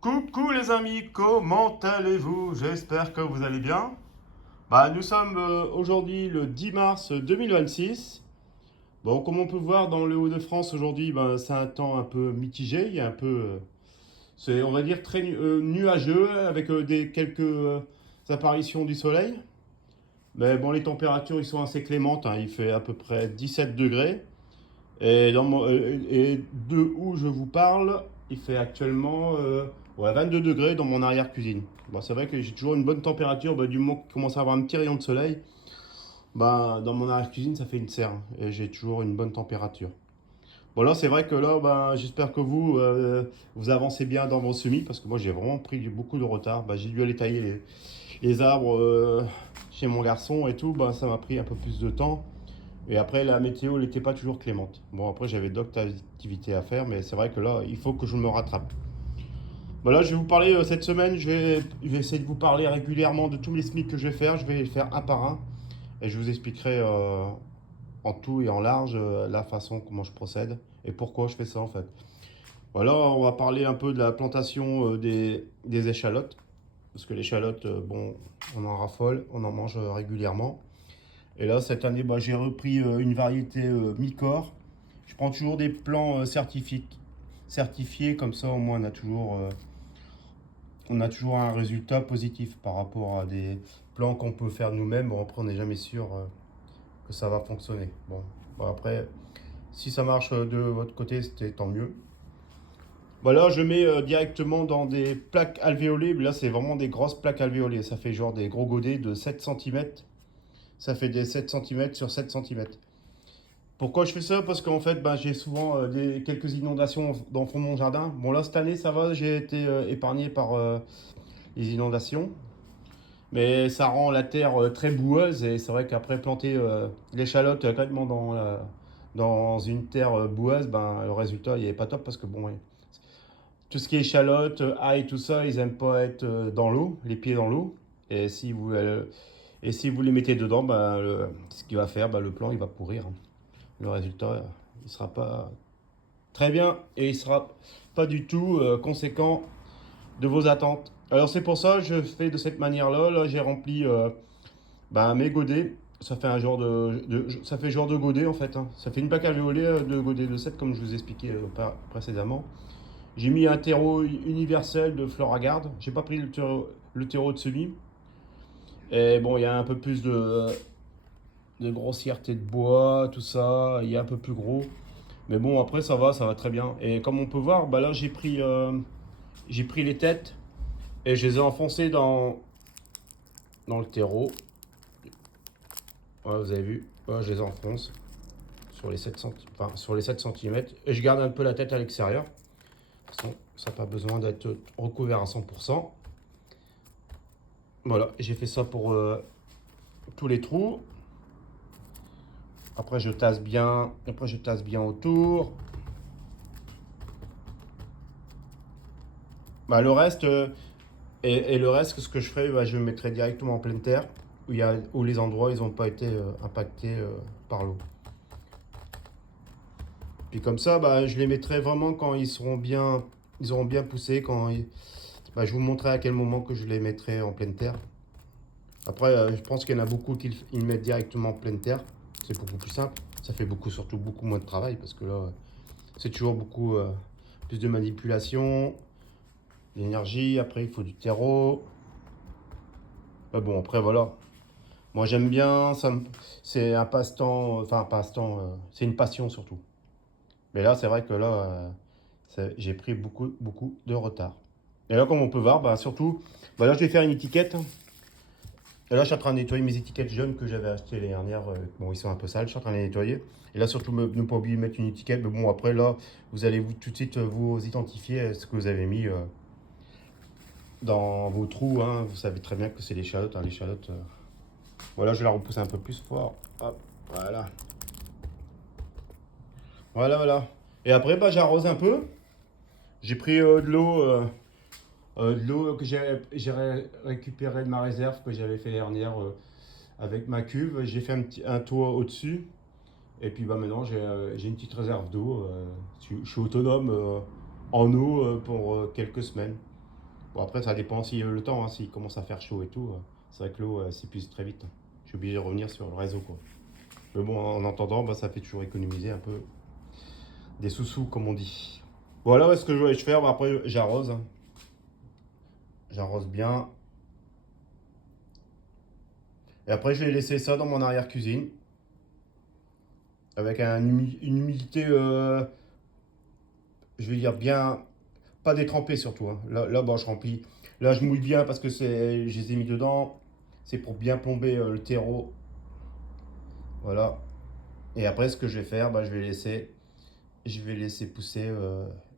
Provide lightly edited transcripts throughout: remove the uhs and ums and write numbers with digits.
Coucou les amis, comment allez-vous? J'espère que vous allez bien. Nous sommes aujourd'hui le 10 mars 2026. Bon, comme on peut voir dans le Hauts-de-France aujourd'hui, c'est un temps un peu mitigé. Il y a un peu, c'est, on va dire, très nuageux avec quelques apparitions du soleil. Mais bon, les températures ils sont assez clémentes, hein. Il fait à peu près 17 degrés. Et de où je vous parle, il fait actuellement ouais, 22 degrés dans mon arrière-cuisine. Bon, c'est vrai que j'ai toujours une bonne température, du moment qu'il commence à avoir un petit rayon de soleil, dans mon arrière-cuisine, ça fait une serre et j'ai toujours une bonne température. Bon, là, c'est vrai que là, j'espère que vous avancez bien dans vos semis parce que moi, j'ai vraiment pris beaucoup de retard. J'ai dû aller tailler les arbres chez mon garçon et tout. Ça m'a pris un peu plus de temps. Et après, la météo n'était pas toujours clémente. Bon, après, j'avais d'autres activités à faire, mais c'est vrai que là, il faut que je me rattrape. Voilà, je vais vous parler cette semaine. Je vais essayer de vous parler régulièrement de tous les SMIC que je vais faire. Je vais les faire un par un. Et je vous expliquerai en tout et en large la façon comment je procède et pourquoi je fais ça en fait. Voilà, on va parler un peu de la plantation des échalotes. Parce que l'échalote, bon, on en raffole, on en mange régulièrement. Et là, cette année, j'ai repris une variété mi-corps. Je prends toujours des plants certifiés, comme ça au moins on a toujours un résultat positif par rapport à des plants qu'on peut faire nous-mêmes. Bon, après, on n'est jamais sûr que ça va fonctionner. Bon, après, si ça marche de votre côté, c'était tant mieux. Voilà, je mets directement dans des plaques alvéolées. Là, c'est vraiment des grosses plaques alvéolées. Ça fait genre des gros godets de 7 cm. Ça fait des 7 cm sur 7 cm. Pourquoi je fais ça? Parce qu'en fait, j'ai souvent quelques inondations dans le fond de mon jardin. Bon, là, cette année, ça va, j'ai été épargné par les inondations. Mais ça rend la terre très boueuse et c'est vrai qu'après planter l'échalote complètement dans une terre boueuse, le résultat, il n'est pas top parce que bon, ouais, tout ce qui est échalote, ail, tout ça, ils aiment pas être dans l'eau, les pieds dans l'eau. Et si vous les mettez dedans, ce qu'il va faire, le plant, il va pourrir, hein. Le résultat, il sera pas très bien et il sera pas du tout conséquent de vos attentes. Alors c'est pour ça que je fais de cette manière-là. Là, j'ai rempli mes godets. Ça fait un genre ça fait genre de godet en fait, hein. Ça fait une plaque alvéolée de godet de 7 comme je vous expliquais précédemment. J'ai mis un terreau universel de Floragarde. J'ai pas pris le terreau de semis. Et bon, il y a un peu plus de grossièreté de bois, tout ça. Il est un peu plus gros. Mais bon, après, ça va très bien. Et comme on peut voir, là, j'ai pris les têtes et je les ai enfoncées dans le terreau. Voilà, vous avez vu, voilà, je les enfonce sur les 7 cm. Et je garde un peu la tête à l'extérieur. De toute façon, ça n'a pas besoin d'être recouvert à 100%. Voilà, j'ai fait ça pour tous les trous. Après, je tasse bien autour. Le reste, et le reste, ce que je ferai, je le mettrai directement en pleine terre, où les endroits ils n'ont pas été impactés par l'eau. Puis comme ça, je les mettrai vraiment quand ils auront bien poussé, je vous montrerai à quel moment que je les mettrai en pleine terre. Après, je pense qu'il y en a beaucoup qui le mettent directement en pleine terre. C'est beaucoup plus simple. Ça fait surtout beaucoup moins de travail parce que là, c'est toujours beaucoup plus de manipulation, d'énergie. Après, il faut du terreau. Bon, après, voilà. Moi, j'aime bien. C'est un passe-temps. Enfin, un passe-temps. C'est une passion surtout. Mais là, c'est vrai que là, j'ai pris beaucoup, beaucoup de retard. Et là, comme on peut voir, surtout, là, je vais faire une étiquette. Et là, je suis en train de nettoyer mes étiquettes jaunes que j'avais achetées l'année dernière. Bon, ils sont un peu sales, je suis en train de les nettoyer. Et là, surtout, ne pas oublier de mettre une étiquette. Mais bon, après, là, vous allez tout de suite vous identifier ce que vous avez mis dans vos trous, hein. Vous savez très bien que c'est l'échalote, hein, l'échalote. Voilà, je vais la repousser un peu plus fort. Hop, voilà. Voilà, voilà. Et après, j'arrose un peu. J'ai pris de l'eau que j'ai récupérée de ma réserve que j'avais fait l'année dernière avec ma cuve. J'ai fait un toit au-dessus. Et puis maintenant, j'ai une petite réserve d'eau. Je suis autonome en eau pour quelques semaines. Bon, après, ça dépend aussi le temps, hein, s'il commence à faire chaud et tout. C'est vrai que l'eau s'épuise très vite. Je suis obligé de revenir sur le réseau, quoi. Mais bon, en attendant, bah, ça fait toujours économiser un peu des sous-sous, comme on dit. Voilà ouais, ce que je voulais faire. Bah, après, j'arrose, hein. J'arrose bien. Et après, je vais laisser ça dans mon arrière-cuisine. Avec une humidité, je vais dire bien, pas détrempée surtout, hein. Là, bon, je remplis. Là, je mouille bien parce que je les ai mis dedans. C'est pour bien plomber le terreau. Voilà. Et après, ce que je vais faire, bah, je vais laisser pousser.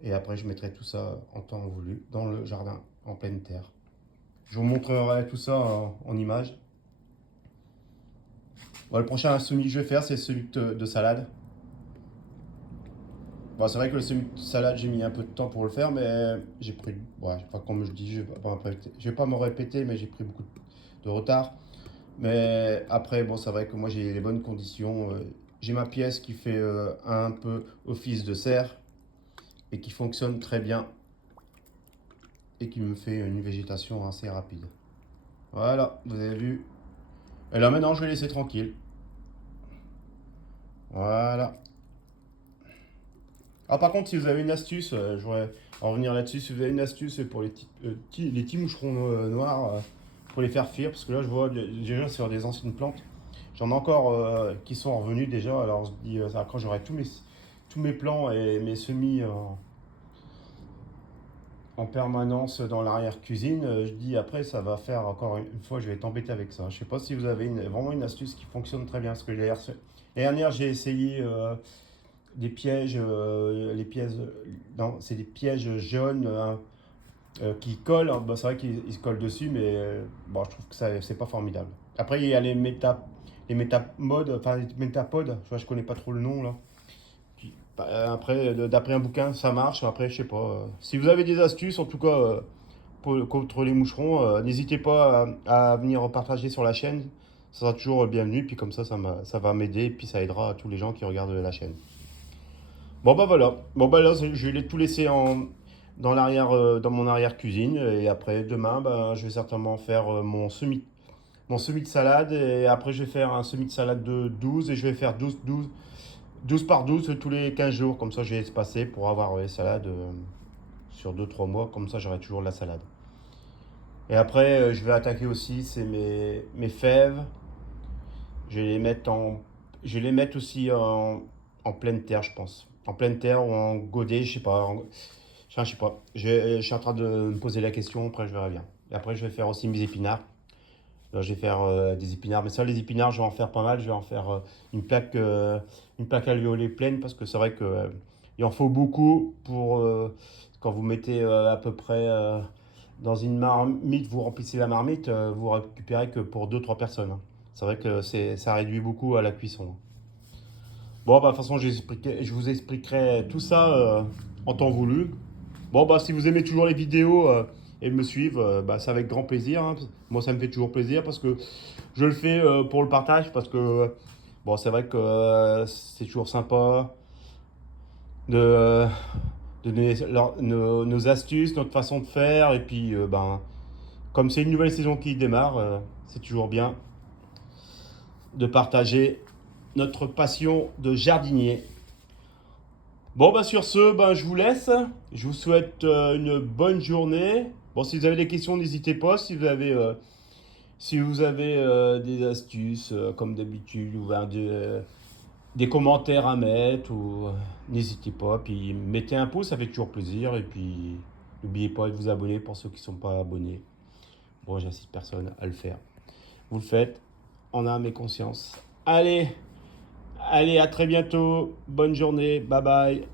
Et après, je mettrai tout ça en temps voulu dans le jardin, en pleine terre. Je vous montrerai tout ça en image. Bon, le prochain semis que je vais faire, c'est celui de salade. Bon, c'est vrai que le semis de salade, j'ai mis un peu de temps pour le faire, mais j'ai pris. Ouais, pas comme je dis, je vais pas me répéter, mais j'ai pris beaucoup de retard. Mais après, bon, c'est vrai que moi, j'ai les bonnes conditions. J'ai ma pièce qui fait un peu office de serre et qui fonctionne très bien et qui me fait une végétation assez rapide. Voilà, vous avez vu. Et là, maintenant, je vais laisser tranquille. Voilà. Ah, par contre, si vous avez une astuce, je voudrais en revenir là-dessus. Si vous avez une astuce pour les petits moucherons noirs, pour les faire fuir, parce que là, je vois déjà sur des anciennes plantes, j'en ai encore qui sont revenus déjà. Alors, je dis, quand j'aurai tous mes plants et mes semis en permanence dans l'arrière-cuisine, je dis après, ça va faire encore une fois, je vais t'embêter avec ça. Je sais pas si vous avez vraiment une astuce qui fonctionne très bien, parce que l'année dernière, j'ai essayé. Des pièges, les pièges, non, c'est des pièges jaunes qui collent. Bon, c'est vrai qu'ils se collent dessus, mais bon, je trouve que ça, c'est pas formidable. Après, il y a les métamodes, enfin les métapodes, je connais pas trop le nom là. Après, d'après un bouquin, ça marche. Après, je sais pas. Si vous avez des astuces, en tout cas, contre les moucherons, n'hésitez pas à venir partager sur la chaîne. Ça sera toujours bienvenu. Puis comme ça va m'aider. Puis ça aidera tous les gens qui regardent la chaîne. Bon bah voilà. Bon bah là, je vais tout laisser dans mon arrière cuisine et après demain, bah, je vais certainement faire mon semis de salade et après je vais faire un semis de salade de 12 et je vais faire 12 par 12 tous les 15 jours. Comme ça, j'ai espacé pour avoir les salades sur 2 3 mois. Comme ça, j'aurai toujours de la salade. Et après, je vais attaquer aussi, c'est mes fèves. Je vais les mettre je vais les mettre aussi en pleine terre, je pense. En pleine terre ou en godet, je sais pas. Je sais pas. Je suis en train de me poser la question, après je verrai bien. Et après, je vais faire aussi mes épinards. Là, je vais faire des épinards. Mais ça, les épinards, je vais en faire pas mal. Je vais en faire une plaque alvéolée pleine parce que c'est vrai que il en faut beaucoup pour quand vous mettez à peu près dans une marmite, vous remplissez la marmite, vous récupérez que pour 2 3 personnes, hein. C'est vrai que ça réduit beaucoup à la cuisson. Bon, bah, de toute façon, je vous expliquerai tout ça en temps voulu. Bon, bah, si vous aimez toujours les vidéos et me suivre, bah, c'est avec grand plaisir, hein. Moi, ça me fait toujours plaisir parce que je le fais pour le partage. Parce que, bon, c'est vrai que c'est toujours sympa de donner nos astuces, notre façon de faire. Et puis, ben, comme c'est une nouvelle saison qui démarre, c'est toujours bien de partager notre passion de jardinier. Bon, bah sur ce, ben, je vous laisse. Je vous souhaite une bonne journée. Bon, si vous avez des questions, n'hésitez pas. Si vous avez des astuces, comme d'habitude, ou ben, des commentaires à mettre, ou n'hésitez pas. Puis mettez un pouce, ça fait toujours plaisir. Et puis n'oubliez pas de vous abonner pour ceux qui ne sont pas abonnés. Bon, j'incite personne à le faire. Vous le faites en âme et conscience. Allez, à très bientôt. Bonne journée. Bye bye.